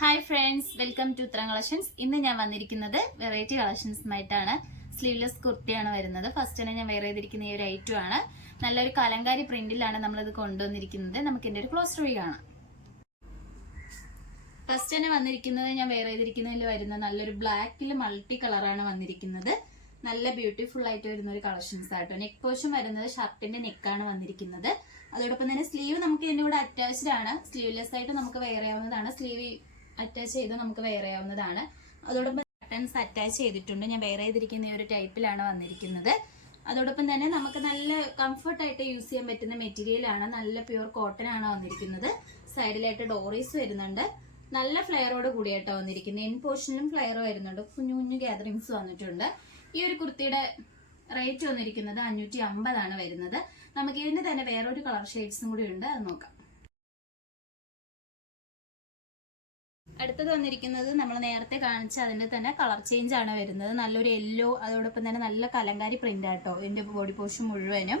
Hi friends, welcome to ഉത്തരം collections. ഇന്ന് ഞാൻ വന്നിരിക്കുന്നത് വെറൈറ്റി കളക്ഷൻസുമായിട്ടാണ്. സ്ലീവ്ലെസ് കുർത്തിയാണ് വരുന്നത്. ഫസ്റ്റ് തന്നെ ഞാൻ വെയർ ചെയ്തിരിക്കുന്ന ഈ ഒരു ഐറ്റം ആണ്. നല്ലൊരു കലങ്കാരി പ്രിന്റിലാണ് നമ്മളിത് കൊണ്ടുവന്നിരിക്കുന്നത്. നമുക്ക് ഇതിന്റെ ഒരു ക്ലോസ് റിവ്യൂ കാണാം. ഫസ്റ്റ് തന്നെ വന്നിരിക്കുന്നത് ഞാൻ വെയർ ചെയ്തിരിക്കുന്നതിൽ വരുന്ന നല്ലൊരു ബ്ലാക്കിൽ മൾട്ടി കളറാണ് വന്നിരിക്കുന്നത്. നല്ല ബ്യൂട്ടിഫുൾ ആയിട്ട് വരുന്ന ഒരു കളക്ഷൻസ് ആട്ടോ. നെക്ക് പോർഷൻ വരുന്നത് ഷർട്ടിന്റെ നെക്കാണ് വന്നിരിക്കുന്നത്. അതോടൊപ്പം തന്നെ സ്ലീവ് നമുക്ക് ഇതിന്റെ കൂടെ അറ്റാച്ച്ഡ് ആണ്. സ്ലീവ്ലെസ് ആയിട്ട് നമുക്ക് വെയർ ചെയ്യാവുന്നതാണ്. സ്ലീവ് അറ്റാച്ച് ചെയ്ത് നമുക്ക് വെയർ ചെയ്യാവുന്നതാണ്. അതോടൊപ്പം ബട്ടൺസ് അറ്റാച്ച് ചെയ്തിട്ടുണ്ട്. ഞാൻ വെയർ ചെയ്തിരിക്കുന്ന ഈ ഒരു ടൈപ്പിലാണ് വന്നിരിക്കുന്നത്. അതോടൊപ്പം തന്നെ നമുക്ക് നല്ല കംഫർട്ടായിട്ട് യൂസ് ചെയ്യാൻ പറ്റുന്ന മെറ്റീരിയൽ ആണ്. നല്ല പ്യൂർ കോട്ടൺ ആണ് വന്നിരിക്കുന്നത്. സൈഡിലായിട്ട് ഡോറീസ് വരുന്നുണ്ട്. നല്ല ഫ്ലെയറോട് കൂടിയായിട്ടാണ് വന്നിരിക്കുന്നത്. എൻ പോർഷനിലും ഫ്ലെയർ വരുന്നുണ്ട്. കുഞ്ഞു കുഞ്ഞു ഗ്യാതറിങ്സ് വന്നിട്ടുണ്ട്. ഈ ഒരു കുർത്തിയുടെ റേറ്റ് വന്നിരിക്കുന്നത് 550 ആണ് വരുന്നത്. നമുക്ക് ഇതിന്റെ തന്നെ വേറൊരു കളർ ഷെയ്ഡ്സും കൂടി ഉണ്ട്, അത് നോക്കാം. അടുത്തത് വന്നിരിക്കുന്നത് നമ്മൾ നേരത്തെ കാണിച്ച അതിന്റെ തന്നെ കളർ ചേഞ്ച് ആണ് വരുന്നത്. നല്ലൊരു യെല്ലോ, അതോടൊപ്പം തന്നെ നല്ല കലങ്കാരി പ്രിന്റ് ആട്ടോ. ഇതിന്റെ ബോഡി പോർഷൻ മുഴുവനും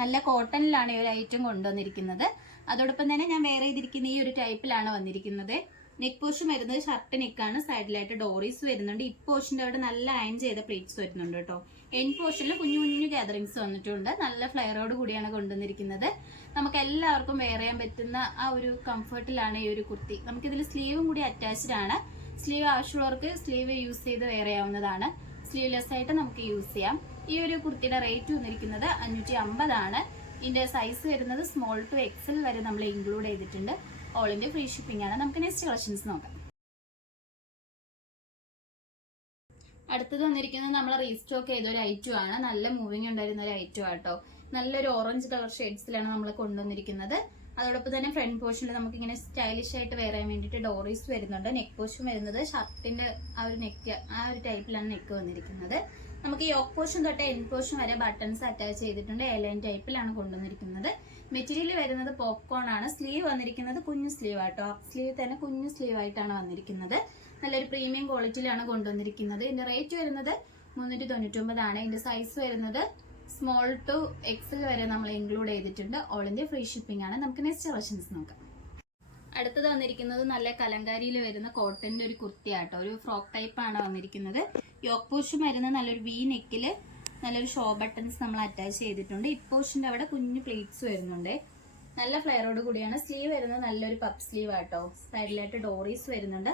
നല്ല കോട്ടണിലാണ് ഈ ഒരു ഐറ്റം കൊണ്ടുവന്നിരിക്കുന്നത്. അതോടൊപ്പം തന്നെ ഞാൻ വെയർ ചെയ്തിരിക്കുന്ന ഈ ഒരു ടൈപ്പിലാണ് വന്നിരിക്കുന്നത്. നെക്ക് പോർഷൻ വരുന്നത് ഷർട്ട് നെക്കാണ്. സൈഡിലായിട്ട് ഡോറീസ് വരുന്നുണ്ട്. ഇപ്പ് പോർഷന്റെ അവിടെ നല്ല അയൺ ചെയ്ത പ്ലേറ്റ്സ് വരുന്നുണ്ട് കേട്ടോ. എൻ പോർഷനിൽ കുഞ്ഞു കുഞ്ഞു ഗ്യാതറിങ്സ് വന്നിട്ടുണ്ട്. നല്ല ഫ്ലെയറോട് കൂടിയാണ് കൊണ്ടുവന്നിരിക്കുന്നത്. നമുക്ക് എല്ലാവർക്കും വെയർ ചെയ്യാൻ പറ്റുന്ന ആ ഒരു കംഫർട്ടിലാണ് ഈ ഒരു കുർത്തി. നമുക്കിതിൽ സ്ലീവും കൂടി അറ്റാച്ച്ഡ് ആണ്. സ്ലീവ് ആവശ്യമുള്ളവർക്ക് സ്ലീവ് യൂസ് ചെയ്ത് വെയർ ചെയ്യാവുന്നതാണ്. സ്ലീവ്ലെസ് ആയിട്ട് നമുക്ക് യൂസ് ചെയ്യാം. ഈ ഒരു കുർത്തിയുടെ റേറ്റ് വന്നിരിക്കുന്നത് 550 ആണ്. ഇതിന്റെ സൈസ് വരുന്നത് സ്മോൾ ടു എക്സൽ വരെ നമ്മൾ ഇൻക്ലൂഡ് ചെയ്തിട്ടുണ്ട്. ഓൾ ഇന്ത്യ ഫ്രീ ഷിപ്പിംഗ് ആണ്. നമുക്ക് നെക്സ്റ്റ് കളക്ഷൻസ് നോക്കാം. അടുത്തത് വന്നിരിക്കുന്നത് നമ്മൾ റീസ്റ്റോക്ക് ചെയ്ത ഒരു ഐറ്റം ആണ്. നല്ല മൂവിങ് ഉണ്ടായിരുന്ന ഒരു ഐറ്റം ആട്ടോ. നല്ലൊരു ഓറഞ്ച് കളർ ഷെയ്ഡ്സിലാണ് നമ്മൾ കൊണ്ടുവന്നിരിക്കുന്നത്. അതോടൊപ്പം തന്നെ ഫ്രണ്ട് പോർഷനിൽ നമുക്ക് ഇങ്ങനെ സ്റ്റൈലിഷ് ആയിട്ട് വെയർ ചെയ്യാൻ വേണ്ടിയിട്ട് ഡോറീസ് വരുന്നുണ്ട്. നെക്ക് പോർഷൻ വരുന്നത് ഷർട്ടിന്റെ ആ ഒരു നെക്ക്, ആ ഒരു ടൈപ്പിലാണ് നെക്ക് വന്നിരിക്കുന്നത്. നമുക്ക് യോക്ക് പോർഷൻ തൊട്ട് എൻ പോർഷൻ വരെ ബട്ടൺസ് അറ്റാച്ച് ചെയ്തിട്ടുണ്ട്. എയർലൈൻ ടൈപ്പിലാണ് കൊണ്ടുവന്നിരിക്കുന്നത്. മെറ്റീരിയൽ വരുന്നത് പോപ്കോൺ ആണ്. സ്ലീവ് വന്നിരിക്കുന്നത് കുഞ്ഞു സ്ലീവ് ആട്ടോ. സ്ലീവ് തന്നെ കുഞ്ഞു സ്ലീവ് ആയിട്ടാണ് വന്നിരിക്കുന്നത്. നല്ലൊരു പ്രീമിയം ക്വാളിറ്റിയിലാണ് കൊണ്ടുവന്നിരിക്കുന്നത്. ഇതിന്റെ റേറ്റ് വരുന്നത് 399 ആണ്. ഇതിന്റെ സൈസ് വരുന്നത് സ്മോൾ ടു എക്സൽ വരെ നമ്മൾ ഇൻക്ലൂഡ് ചെയ്തിട്ടുണ്ട്. ഓൾ ഇന്ത്യ ഫ്രീ ഷിപ്പിംഗ് ആണ്. നമുക്ക് നെക്സ്റ്റ് കളക്ഷൻസ് നോക്കാം. അടുത്തത് വന്നിരിക്കുന്നത് നല്ല കലങ്കാരിയിൽ വരുന്ന കോട്ടന്റെ ഒരു കുർത്തി ആട്ടോ. ഒരു ഫ്രോക്ക് ടൈപ്പ് ആണ് വന്നിരിക്കുന്നത്. യോക്ക് പോർഷൻ വരുന്ന നല്ലൊരു വി നെക്കില് നല്ലൊരു ഷോ ബട്ടൺസ് നമ്മൾ അറ്റാച്ച് ചെയ്തിട്ടുണ്ട്. ഇപ്പ് പോർഷന്റെ അവിടെ കുഞ്ഞു പ്ലേറ്റ്സ് വരുന്നുണ്ട്. നല്ല ഫ്ലെയറോട് കൂടിയാണ്. സ്ലീവ് വരുന്നത് നല്ലൊരു പഫ് സ്ലീവ് ആട്ടോ. സൈഡിലായിട്ട് ഡോറീസ് വരുന്നുണ്ട്.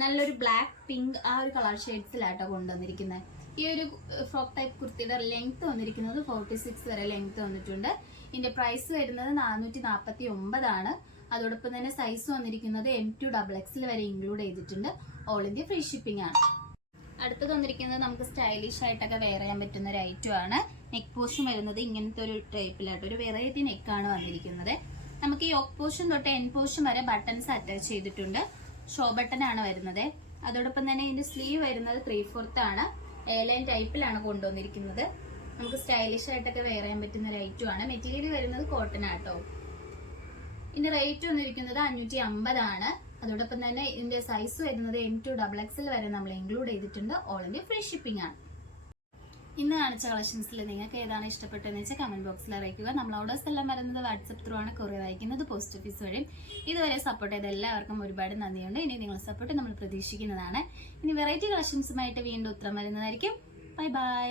നല്ലൊരു ബ്ലാക്ക്, പിങ്ക് ആ ഒരു കളർ ഷെയ്ഡ്സിലാട്ടോ കൊണ്ടുവന്നിരിക്കുന്നത്. ഈ ഒരു ഫ്രോക്ക് ടൈപ്പ് കുർത്തിയുടെ ലെങ്ത് വന്നിരിക്കുന്നത് 46 വരെ ലെങ്ത് വന്നിട്ടുണ്ട്. ഇതിന്റെ പ്രൈസ് വരുന്നത് 449 ആണ്. അതോടൊപ്പം തന്നെ സൈസ് വന്നിരിക്കുന്നത് M2 XXL വരെ ഇൻക്ലൂഡ് ചെയ്തിട്ടുണ്ട്. ഓൾ ഇന്ത്യ ഫ്രീ ഷിപ്പിംഗ് ആണ്. അടുത്തത് വന്നിരിക്കുന്നത് നമുക്ക് സ്റ്റൈലിഷ് ആയിട്ടൊക്കെ വെയർ ചെയ്യാൻ പറ്റുന്ന ഒരു ഐറ്റം ആണ്. നെക്ക് പോർഷൻ വരുന്നത് ഇങ്ങനത്തെ ഒരു ടൈപ്പിലായിട്ട് ഒരു വെറൈറ്റി നെക്കാണ് വന്നിരിക്കുന്നത്. നമുക്ക് ഈ യോക്ക് പോർഷൻ തൊട്ട് എൻ പോർഷൻ വരെ ബട്ടൺസ് അറ്റാച്ച് ചെയ്തിട്ടുണ്ട്. ഷോ ബട്ടൺ ആണ് വരുന്നത്. അതോടൊപ്പം തന്നെ ഇതിന്റെ സ്ലീവ് വരുന്നത് 3/4 ആണ്. എയർലൈൻ ടൈപ്പിലാണ് കൊണ്ടുവന്നിരിക്കുന്നത്. നമുക്ക് സ്റ്റൈലിഷ് ആയിട്ടൊക്കെ വെയർ ചെയ്യാൻ പറ്റുന്ന ഒരു ഐറ്റം ആണ്. മെറ്റീരിയൽ വരുന്നത് കോട്ടൺ ആട്ടോ. ഇതിന്റെ റേറ്റ് വന്നിരിക്കുന്നത് 550 ആണ്. അതോടൊപ്പം തന്നെ ഇതിന്റെ സൈസ് വരുന്നത് M2 XXL വരെ നമ്മൾ ഇൻക്ലൂഡ് ചെയ്തിട്ടുണ്ട്. ഓൾ ഇന്ത്യ ഫ്രീ ഷിപ്പിംഗ് ആണ്. ഇന്ന് കാണിച്ച കളക്ഷൻസിൽ നിങ്ങൾക്ക് ഏതാണ് ഇഷ്ടപ്പെട്ടതെന്ന് വെച്ചാൽ കമന്റ് ബോക്സിൽ അറിയിക്കുക. നമ്മൾ ഓർഡേഴ്സ് എല്ലാം വരുന്നത് വാട്സ്ആപ്പ് ത്രൂ ആണ്. കൊറിയർ അയക്കുന്നത് പോസ്റ്റ് ഓഫീസ് വഴി. ഇതുവരെ സപ്പോർട്ട് ചെയ്ത എല്ലാവർക്കും ഒരുപാട് നന്ദിയുണ്ട്. ഇനി നിങ്ങളുടെ സപ്പോർട്ട് നമ്മൾ പ്രതീക്ഷിക്കുന്നതാണ്. ഇനി വെറൈറ്റി കളക്ഷൻസുമായിട്ട് വീണ്ടും ഉത്തരം വരുന്നതായിരിക്കും. Bye bye.